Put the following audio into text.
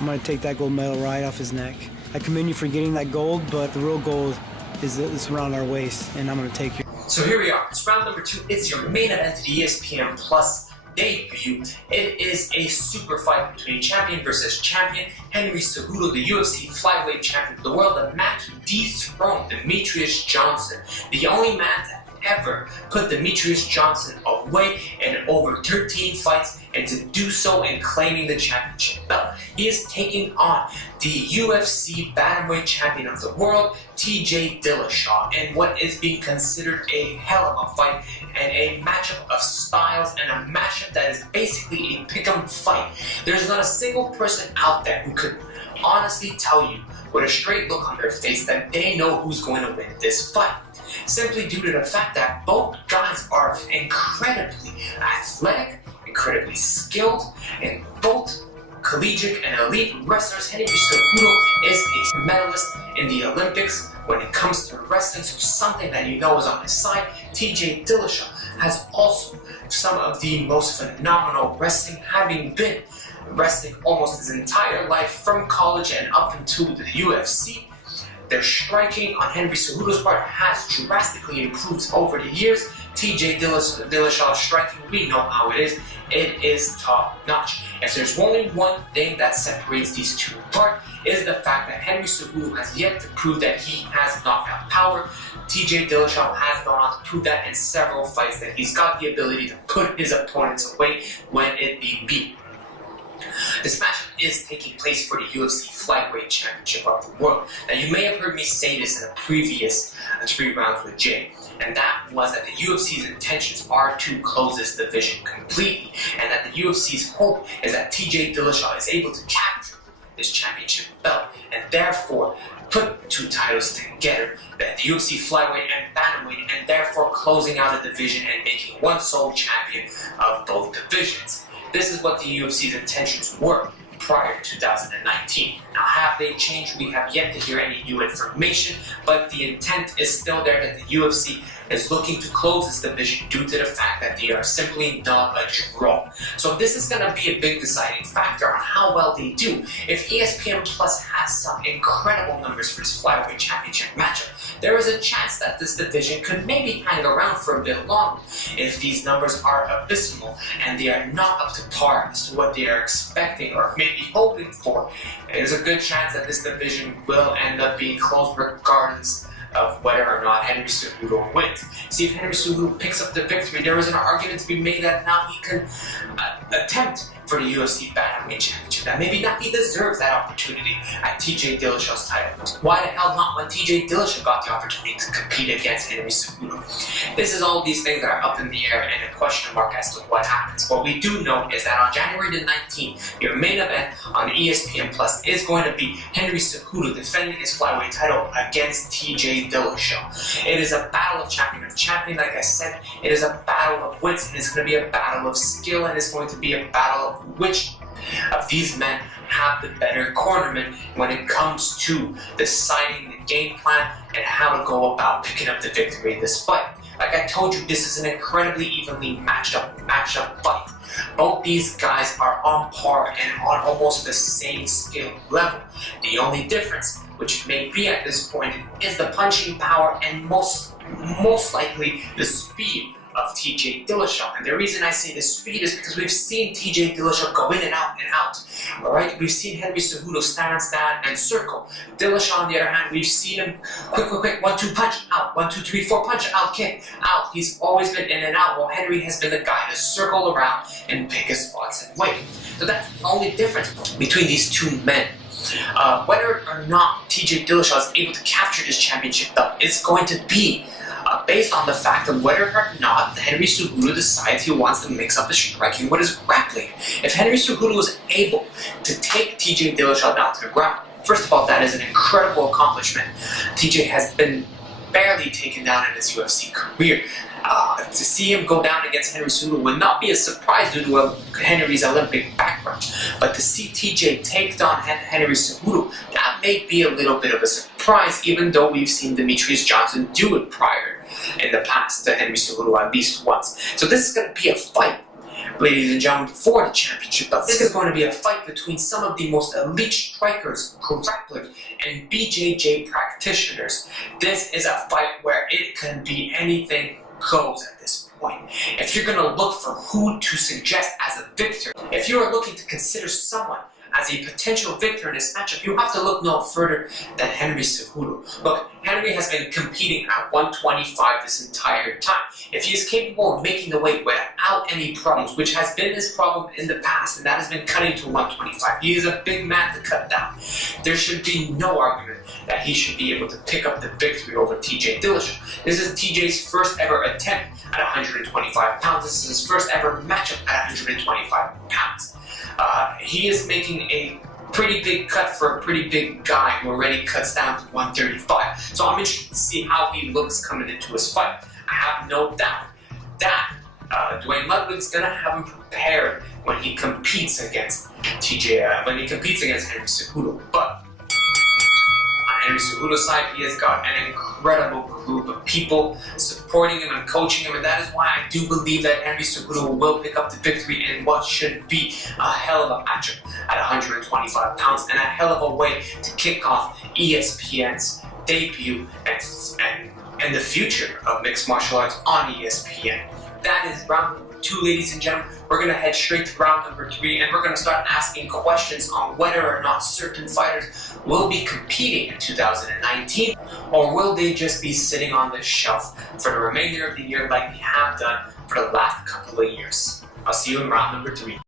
I'm going to take that gold medal right off his neck. I commend you for getting that gold, but the real gold is around our waist, and I'm going to take you. So here we are. It's round number 2. It's your main event to the ESPN Plus debut. It is a super fight between champion versus champion. Henry Cejudo, the UFC Flyweight Champion of the world, the man who dethroned Demetrius Johnson, the only man to ever put Demetrius Johnson away in over 13 fights, and to do so in claiming the championship belt. He is taking on the UFC Bantamweight Champion of the world, J Dillashaw, in what is being considered a hell of a fight and a matchup of styles, and a matchup that is basically a pick'em fight. There's not a single person out there who could honestly tell you with a straight look on their face that they know who's going to win this fight, simply due to the fact that both guys are incredibly athletic, incredibly skilled, and both collegiate and elite wrestlers. Henry Cejudo is a medalist in the Olympics when it comes to wrestling, so something that you know is on his side. J Dillashaw has also some of the most phenomenal wrestling, having been wrestling almost his entire life from college and up into the UFC. Their striking on Henry Cejudo's part has drastically improved over the years. J Dillashaw's striking, we know how it is. It is top notch. If there's only one thing that separates these two apart, is the fact that Henry Cejudo has yet to prove that he has knockout power. J Dillashaw has gone on to prove that in several fights, that he's got the ability to put his opponents away when it be beat. This matchup is taking place for the UFC Flyweight Championship of the world. Now, you may have heard me say this in a previous 3 rounds with Jay, and that was that the UFC's intentions are to close this division completely, and that the UFC's hope is that J Dillashaw is able to capture this championship belt, and therefore put 2 titles together, the UFC Flyweight and Bantamweight, and therefore closing out a division and making one sole champion of both divisions. This is what the UFC's intentions were prior to 2019. Now, have they changed? We have yet to hear any new information, but the intent is still there, that the UFC is looking to close this division due to the fact that they are simply not a draw. So this is going to be a big deciding factor on how well they do. If ESPN Plus has some incredible numbers for this Flyweight Championship matchup, there is a chance that this division could maybe hang around for a bit longer. If these numbers are abysmal and they are not up to par as to what they are expecting or maybe hoping for, there's a good chance that this division will end up being closed regardless of whether or not Henry Cejudo wins. See, if Henry Cejudo picks up the victory, there is an argument to be made that now he can attempt for the UFC Bantamweight Championship, that maybe not he deserves that opportunity at J Dillashaw's title. Why the hell not when J Dillashaw got the opportunity to compete against Henry Cejudo? This is all these things that are up in the air and a question mark as to what happens. What we do know is that on January the 19th, your main event on ESPN Plus is going to be Henry Cejudo defending his flyweight title against J Dillashaw. It is a battle of champion of champion, like I said. It is a battle of wits, and it's going to be a battle of skill, and it's going to be a battle of which of these men have the better cornerman when it comes to deciding the game plan and how to go about picking up the victory in this fight. Like I told you, this is an incredibly evenly matched up fight. Both these guys are on par and on almost the same skill level. The only difference, which may be at this point, is the punching power and most likely the speed of J Dillashaw. And the reason I say the speed is because we've seen J Dillashaw go in and out and out. Alright, we've seen Henry Cejudo stand and circle. Dillashaw, on the other hand, we've seen him quick, 1-2 punch, out, 1-2-3-4 punch, out, kick, out. He's always been in and out, while Henry has been the guy to circle around and pick his spots and wait. So that's the only difference between these two men. Whether or not J Dillashaw is able to capture this championship belt is going to be based on the fact of whether or not Henry Cejudo decides he wants to mix up his striking with his grappling. If Henry Cejudo was able to take J Dillashaw down to the ground, first of all, that is an incredible accomplishment. TJ has been barely taken down in his UFC career. To see him go down against Henry Cejudo would not be a surprise due to Henry's Olympic background. But to see TJ take down Henry Cejudo, that may be a little bit of a surprise, even though we've seen Demetrius Johnson do it prior in the past to Henry Cejudo at least once. So this is going to be a fight Ladies and gentlemen, for the championship bout, this is going to be a fight between some of the most elite strikers, grapplers, and BJJ practitioners. This is a fight where it can be anything goes at this point. If you're going to look for who to suggest as a victor, if you are looking to consider someone as a potential victor in this matchup, you have to look no further than Henry Cejudo. Look, Henry has been competing at 125 this entire time. If he is capable of making the weight without any problems, which has been his problem in the past, and that has been cutting to 125, he is a big man to cut down. There should be no argument that he should be able to pick up the victory over TJ Dillashaw. This is TJ's first ever attempt at 125 pounds. This is his first ever matchup at 125 pounds. He is making a pretty big cut for a pretty big guy who already cuts down to 135. So I'm interested to see how he looks coming into his fight. I have no doubt that Dwayne Ludwig's gonna have him prepared when he competes against Henry Cejudo. But on Henry Cejudo's side, he has got an incredible group of people supporting him and coaching him, and that is why I do believe that Henry Cejudo will pick up the victory in what should be a hell of a matchup at 125 pounds, and a hell of a way to kick off ESPN's debut and the future of mixed martial arts on ESPN. That is round number 2, ladies and gentlemen. We're going to head straight to round number 3, and we're going to start asking questions on whether or not certain fighters will be competing in 2019, or will they just be sitting on the shelf for the remainder of the year like they have done for the last couple of years. I'll see you in round number 3.